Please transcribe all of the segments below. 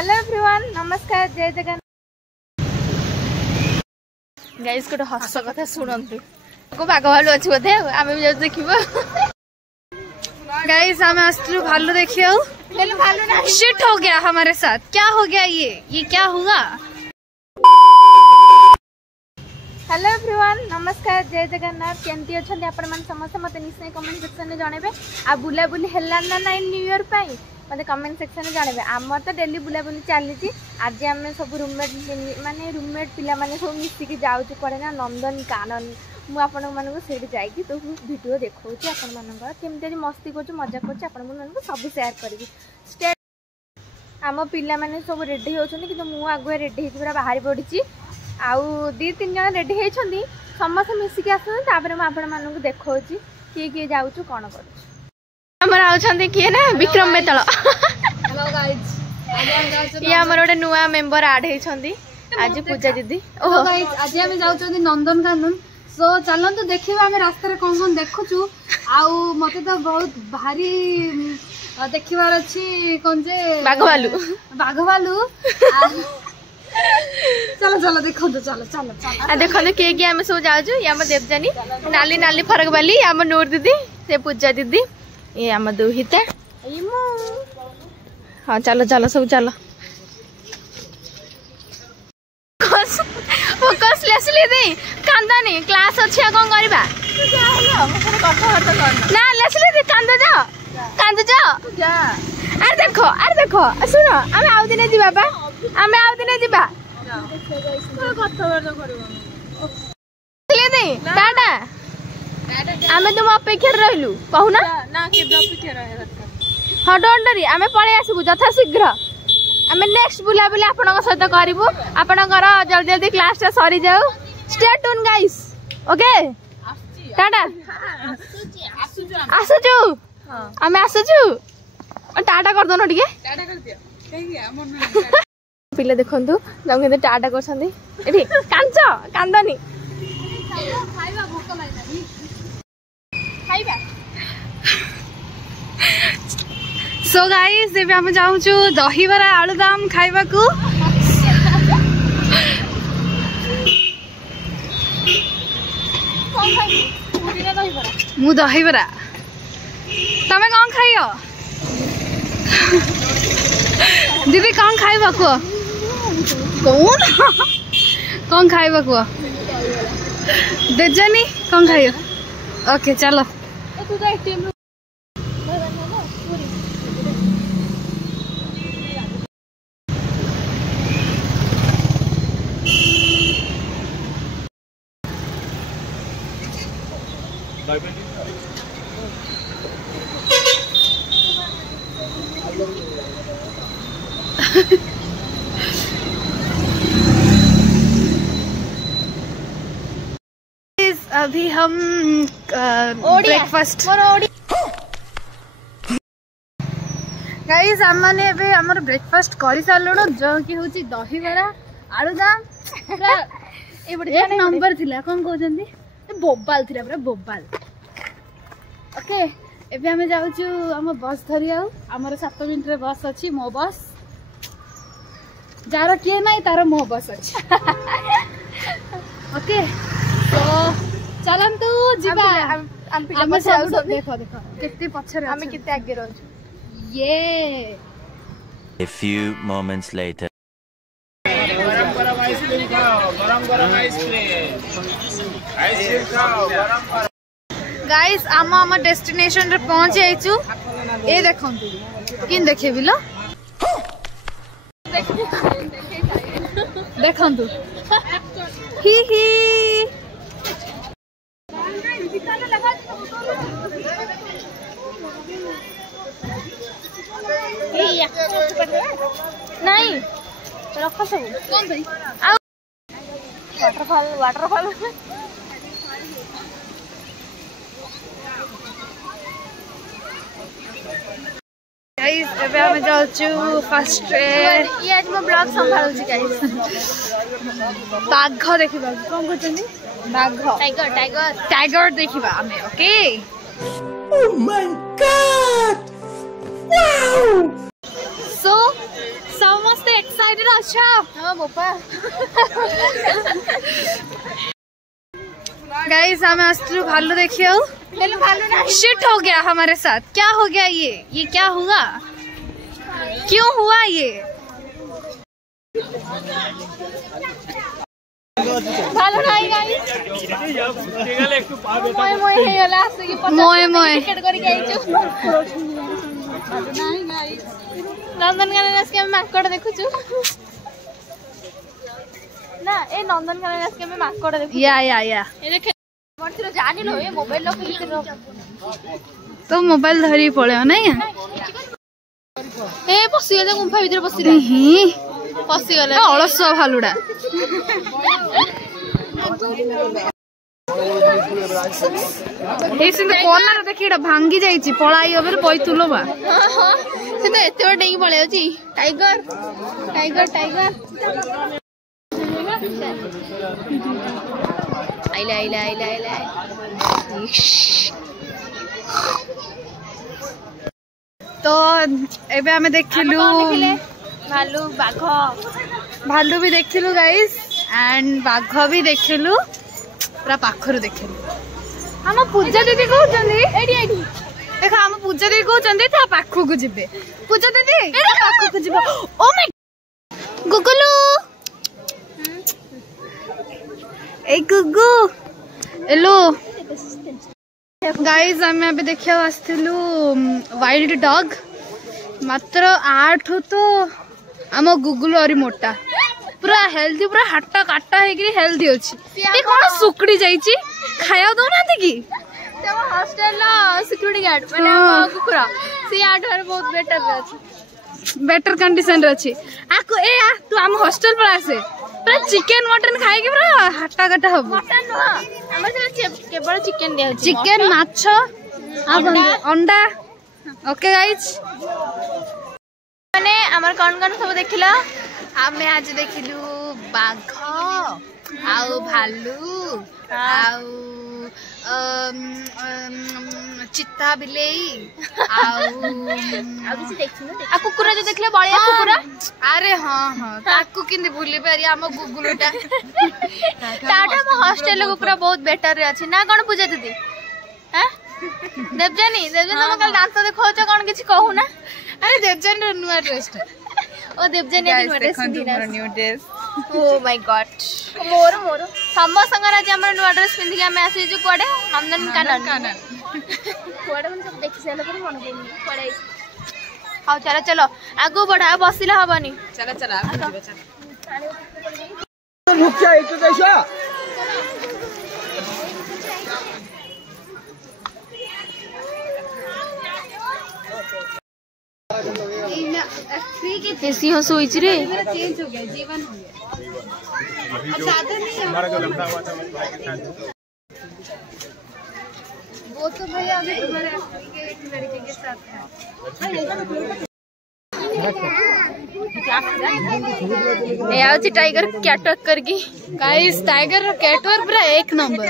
Hello everyone नमस्कार जय Jagannath. Guys गोटे हस कथा शुणु को बाघ भालू अच्छी बोधे आम भी जाऊ देखिए। गाइस आम आसलु भालू देखिए भालू शिट हो गया हमारे साथ। क्या हो गया ये क्या हुआ? हेलो एवरीवन नमस्कार जय जगन्नाथ। केमती अच्छा आपण मैंने समस्त मत निश्चय कमेंट सेक्शन में जनइबे। आ बुलाबुली है ना नाइन न्यू ईयर मत कमेंट सेक्शन में जनइबे। आम तो डेली बुलाबुली चली। आज आम सब रूममेट माने रूममेट पिला माने सब मिसिकी जाऊँ कड़े ना नंदन कानन मुझे जाकि तो वीडियो देखा केमती आज मस्ती कर मजा कर सब सेयार करी। आम पिला माने सब रेडी होती कि मुझे आगुआ रेडी पूरा बाहरी पड़ी आउ 2-3 जन रेडी होती समस्त मिसिकी आसपर मुझे देखा किए किए जाऊँ कौन कर किए ना विक्रम बेतल ये आम गोटे नुआ मेम्बर आड होती आज पूजा दीदी। आज आम जाऊँ नंदन कानन सो चलतु देखा आम रास्तार कौन कौन देखु मत तो बहुत भारी देखार अच्छी कौन जे बाघ भालू चलो चलो देखो चलो चलो चलो देखो किए किए आम सब जाऊँ। ये आम देवजानी नाली नाली फरक बाली आम नूर दीदी से पूजा दीदी ये आम दुहिता। हाँ चलो चलो सब चलो फोकस लेसली दे कांदनी क्लास अच्छी कौन करबा ना लेसली दे कांद जा अरे देखो सुनो आम आउ दिने जीवा बा आम आउ दिने जीवा टाटा आम तुम अपेक्षा रहिलु कहूना हाँ डोंट वरी आम पळै आसबु यथा शीघ्र आम नेक्स्ट बुलाबुली आपनक सहित करिवु। आपनकर जल्दी जल्दी क्लास टा सरी जाऊ। Stay tune guys okay tata आसुचु आम आसुचु टाटा कर दोनो टिके टाटा कर दियो पिले देखंतु जम के टाटा करछंदी एठी कांदनी खाइबा भूख लागलानी खाइबा। सो गाइस एबे हम जाऊँ दहीबरा आलुदम खाइबा को। मु दहीबरा तमे कौन खाइयो दीदी कौन खाइबा को कौन खाइबा को देजनी कौन खाइयो ओके चलो अभी हम ब्रेकफास्ट गाइस हम माने एबे हमर ब्रेकफास्ट करि सारलुनो जो कि होची दहीबरा आलुदम एक नंबर थिला कोन कहउछंती बोबाल थिला पूरा बोबाल। ओके एबे हमें जाउछु हम बस धरि आउ हमर 7 मिनिट रे बस अछि मो बस जार किए नाही तार मो बस अछि। ओके तो चलंतु जीवा हम सब देखो कितने पछरे हम कितने आगे रहू ये। A few moments later गरम आइसक्रीम खाओ गरम आइसक्रीम खाओ गरम। गाइस आम डेस्टिनेशन रे पहुंच जाइछु। ए देखंतु किन देखे बिलो देखंतु ही नहीं रख सब कौन भाई वाटरफॉल गाइस एबे हम जाउछु फर्स्ट ये आज मो ब्लॉग संभालू छी गाइस। बाघ देखिबा कोन कहचनी बाघ टाइगर देखिबा हमें okay. Oh my God! Wow! सो समस्ते साइड रे अच्छा हां बोपा गाइस हम अस्त्र भालू देखिए भालू ना शिट हो गया हमारे साथ। क्या हो गया ये क्या हुआ, क्यों हुआ ये? भालू नहीं गाइस मोय मोय हे होला से कि मोय मोय टिकट करी जाइछु नहीं गाइस नंदनकानन आस के माकड़ देखुछु ना ए नंदनकानन आस के माकड़ देखु या ए देख मरथिरो जानि लो ए मोबाइल लो क्लिक करो तो मोबाइल धरी पड़े नहीं ए पसी गले गुंफा भीतर पसी रे पसी गले अलस भालुड़ा कोना देखी भांगी जाइए पलाई ओवर पैथुल बा से तो एते बड़ डेंगी पळे अछि टाइगर टाइगर टाइगर आइला आइला आइला आइला तो एबे हमें देखिलु भालू बाघ भालू भी देखिलु गाइस एंड बाघ भी देखिलु पूरा पाखरु देखिलु। हम पूजा दीदी कहउछंदी एडी एडी देखा हम पूजा दीदी कहउछंदी ता पाखु को जिबे पूजा दीदी एटा पाखु को जिबो ओ माय गुगुलू ए गुगु हेलो गाइस हम अभी देखिया आस्थिलु वाइल्ड डॉग मात्र 8 तो आम गुगुलू और मोटा पूरा हेल्दी पूरा हाटा काटा हेकरी हेल्दी अछि ए कोन सुकड़ी जाईची खाया दो ना कि तम हॉस्टल ला सिक्योरिटी गार्ड माने कुकुरा से आठ बार बहुत बेटर अछि बेटर कंडीशन रे अछि आको ए आ तू हम हॉस्टल पर आसे पूरा चिकन मटन खाए के पूरा हाटा काटा हो मटन न हमर से केवल चिकन दे चिकन माछ अंडा ओके गाइस माने हमर कोन कोन सब देखिला आमे आज देखिलु बाघ आउ भालू आउ चित्ता बिलेई आउ किसी देखिनु आ कुकुरा जो देखले बळिया कुकुरा अरे हां हां ताकू किंदी भूली पारी हम गुगुलुटा ताटा म हॉस्टल कुकुरा बहुत बेटर रे अछि ना कोन पूजा दीदी हैं देवजानी तुम कल दांत देखो कोन किछि कहू ना अरे देवजानी रो नुआ ड्रेस ओ देवजानी नुआ ड्रेस दिना new dress oh my god मोर मोर समस्त आज हमर नुआ ड्रेस पिंधि के हम आसी जो कोडे नंदनकानन कोडे मन सब देखि सेला पर मन पड़नी कोडे हां चलो चलो आगो बढ़ा बसिला हबनी चला चला आगो जीवे चल रुक जा एक कैसा फ्री के ऐसी हो सोच रे चेंज हो गया जीवन हो गया अब ज्यादा नहीं हमारा जो लंबा हुआ था वो तो भैया अभी तुम्हारे असली के एक लड़के के साथ है ए आउची टाइगर कैटवॉक करके गाइस टाइगर कैटवॉक पूरा एक number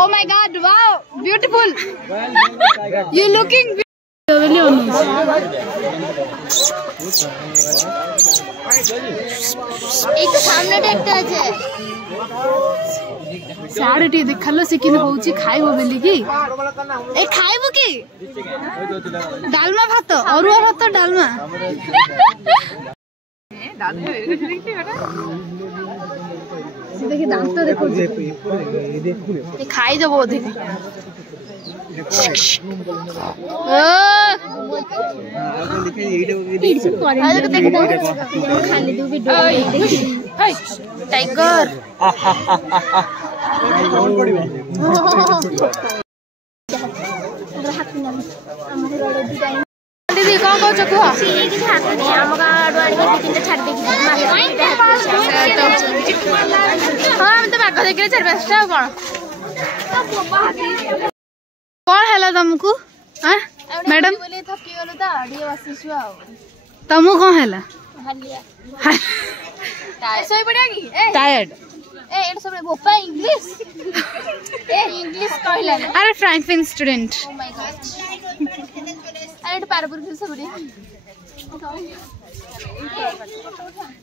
O my God wow beautiful you looking एक सामने देखते আছে साड़े देखल से किन होउची खाइबो बेली की ए खाइबो की डालमा भात अरुआ भात डालमा देखिए दांत देखो ये खाई दो बहुत ही टाइगर दीदी कौन कौन चुह हाँ हम तो बाघ देखिए 4-5टा कौन है तुमको मैडम थकी गलु तो बसिछु तुमको कौन है सही बढ़िया की टायर्ड ए एट सब बोपा इंग्लिश ए इंग्लिश कहला ना अरे Franklin student O my God अरे पारपुर के सब बढ़िया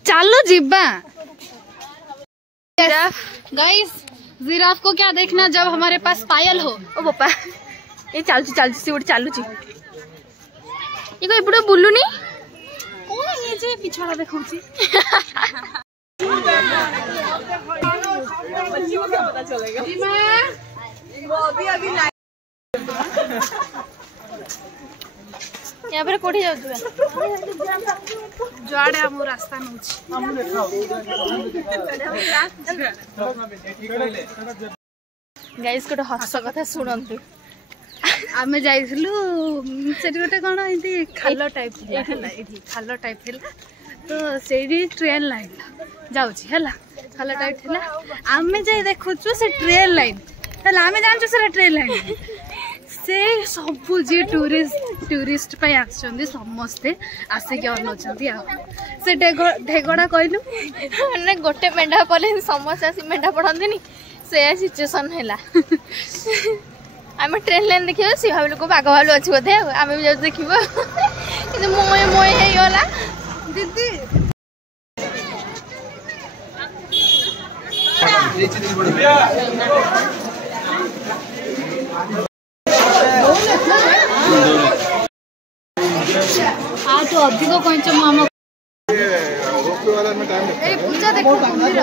चलो जिब्बा गाइस, जिराफ को क्या देखना जब हमारे पास पायल हो। ओ बापा ये चालू चालू सी गोटे चालू ये को एपटे बुलुनी कौन ये जे पिछड़ा देखौची यहाँ पर कोठी जाऊ जुआड़े हम रास्ता नौ गाइस गोटे हस कथा शुणु आमे जाइलु सेठी गोटे कोन एंती खालो टाइप हैला एठी खालो टाइप हैला तो सेठी ट्रेन लाइन जाउची हैला खालो टाइप हैला आमे जाई देखुछु से ट्रेन लाइन हैला आमे जानछु से ट्रेन लाइन से सब जे टूरिस्ट पे आछंदी समस्ते आसे के अनछंदी आ से ढेगड़ा कहलु माने गोटे मेंढा पले समस्या सी मेंढा पड़ंदिनी से सिचुएशन हैला आम ट्रेन लाइन देखिए सी भाव लोग बाघ भालू अच्छी बोधे आम भी जाऊ देखिए कि मोए मोए होगा दीदी आ तो अधिक कहीं मामा पूजा देखो मंदिर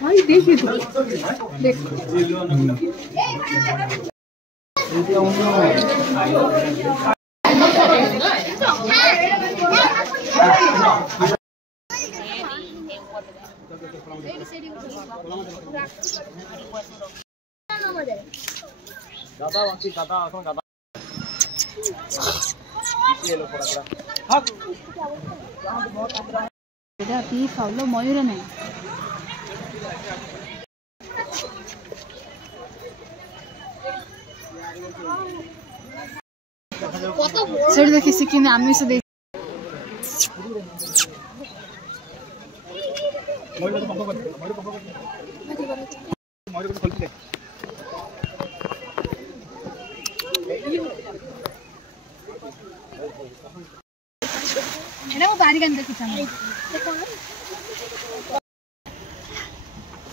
भाई देखिए तो देखो मयूर नहीं सर देखिए सिक्किम आमी से देख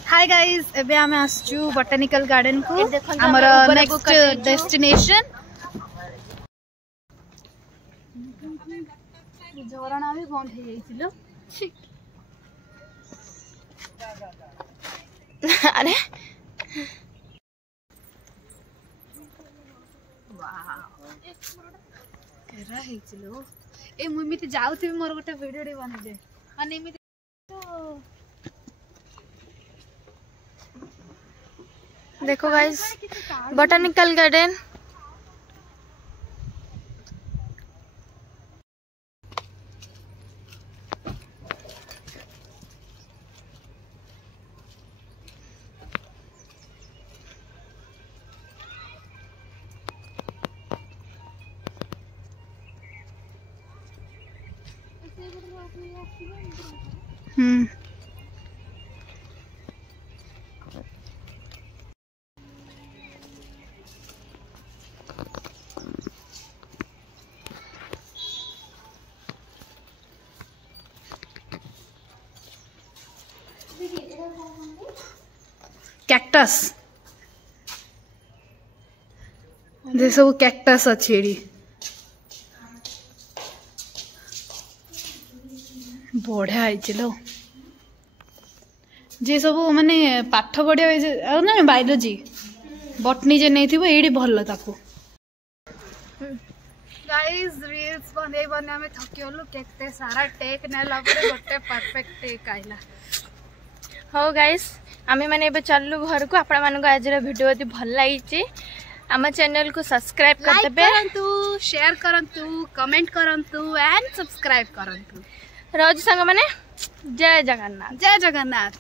हाय गाइस एबे आमे आसचू बोटानिकल गार्डन को हमर नेक्स्ट डेस्टिनेशन झरणा भी बंद हो जाइतिलो अरे वाओ केरा हेचिलो ए मुमिति जाउथि मोर गोटे वीडियो रे बनि जे माने एमिति तो देखो गाइस बोटानिकल गार्डन कैक्टस जे सब कैक्टस अच्छी एडी बढ़िया है जे सब माने पाठ पढ़िया ना बायोलॉजी बटनी जे नहीं थी ये भल ताको गाइस रील्स बने बने हमें थकिगलु केते सारा टेक नेला परे गोटे परफेक्ट टेक आइला हो गाइस आमे माने एबे चललु घर को आपण मानको आज रो वीडियो अति भल लागिची आम चैनल को सब्सक्राइब कर देबे करंतु शेयर करंतु कमेंट करंतु एंड सब्सक्राइब करंतु रोज संग माने जय जगन्नाथ जय जगन्नाथ।